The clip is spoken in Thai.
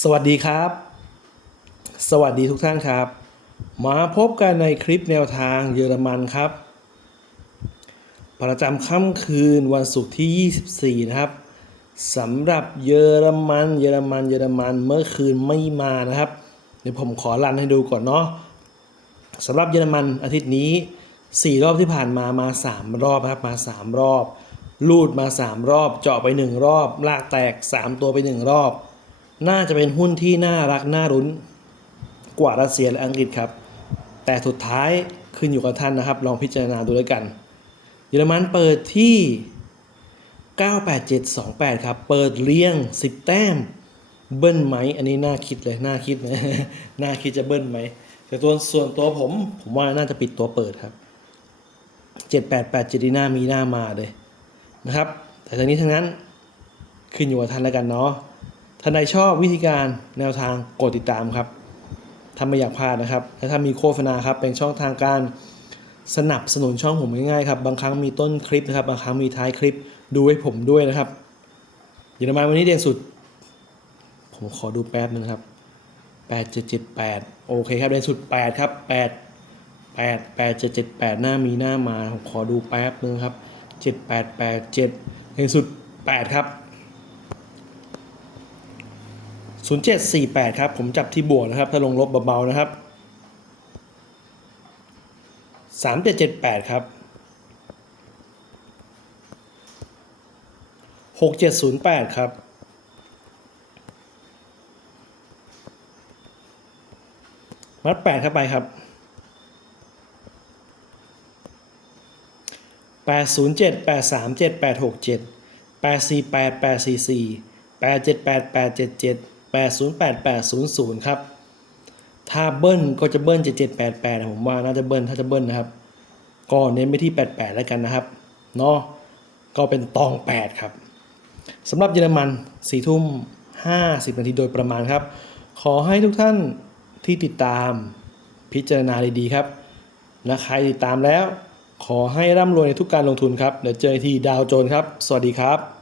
สวัสดีครับ สวัสดีทุกท่านครับ มาพบกันในคลิปแนวทางเยอรมันครับ ประจำค่ำคืนวันศุกร์ที่ 24 นะครับสำหรับเยอรมัน เยอรมัน เยอรมันเมื่อคืนไม่มานะครับ เดี๋ยวผมขอรันให้ดูก่อนเนาะสำหรับเยอรมันอาทิตย์นี้ 4 รอบที่ผ่านมามา 3 รอบครับมา 3 รอบ ลูดมา 3 รอบ เจาะไป 1 รอบ ลากแตก 3 ตัวไป 1 รอบ น่าจะเป็นหุ้นที่น่ารักน่ารุ้นกว่ารัสเซียและอังกฤษครับ แต่สุดท้ายขึ้นอยู่กับท่านนะครับ ลองพิจารณาดูด้วยกัน เยอรมันเปิดที่ 98728 ครับ เปิดเลี้ยง 10 แต้ม เบิ้ลไหม อันนี้น่าคิดเลย น่าคิดนะน่าคิดจะเบิ้ลไหม แต่ตัวส่วนตัวผม ผมว่าน่าจะปิดตัวเปิดครับ 7887ดีหน้ามีหน้ามาเลยนะครับ แต่ทั้งนี้ทั้งนั้นขึ้นอยู่กับท่านแล้วกันเนาะ ท่านใดชอบวิธีการแนวทางกดติดตามครับถ้าไม่อยากพลาดนะครับ และถ้ามีโฆษณาครับเป็นช่องทางการสนับสนุนช่องผมง่ายๆครับ บางครั้งมีต้นคลิปนะครับ บางครั้งมีท้ายคลิปดูให้ผมด้วยนะครับเยอรมันวันนี้เด่นสุด ผมขอดูแป๊บนึงครับ8778โอเคครับเด่นสุด8ครับ8 8 8 7 7 8หน้ามีหน้ามาผมขอดูแป๊บนึงครับ7887เด่นสุด8ครับ 0748 ครับผมจับที่บวกนะครับถ้าลงลบเบาๆนะครับ 3778 ครับ 6708 ครับมัด8เข้าไปครับ 807 837 867 848 844 878 877 808 800 ครับ ถ้าเบิ้ลก็จะเบิ้ล7788นะผมว่าน่าจะเบิ้ลถ้าจะเบิ้ลนะครับ ก็เน้นไปที่ 88 แล้วกันนะครับ เนาะ ก็เป็นตอง 8 ครับสำหรับเยอรมัน4ทุ่ม 50 นาทีโดยประมาณครับ ขอให้ทุกท่านที่ติดตามพิจารณาดีๆครับและใครติดตามแล้ว ขอให้ร่ำรวยในทุกการลงทุนครับ เดี๋ยวเจอกันที่ดาวโจนครับ สวัสดีครับ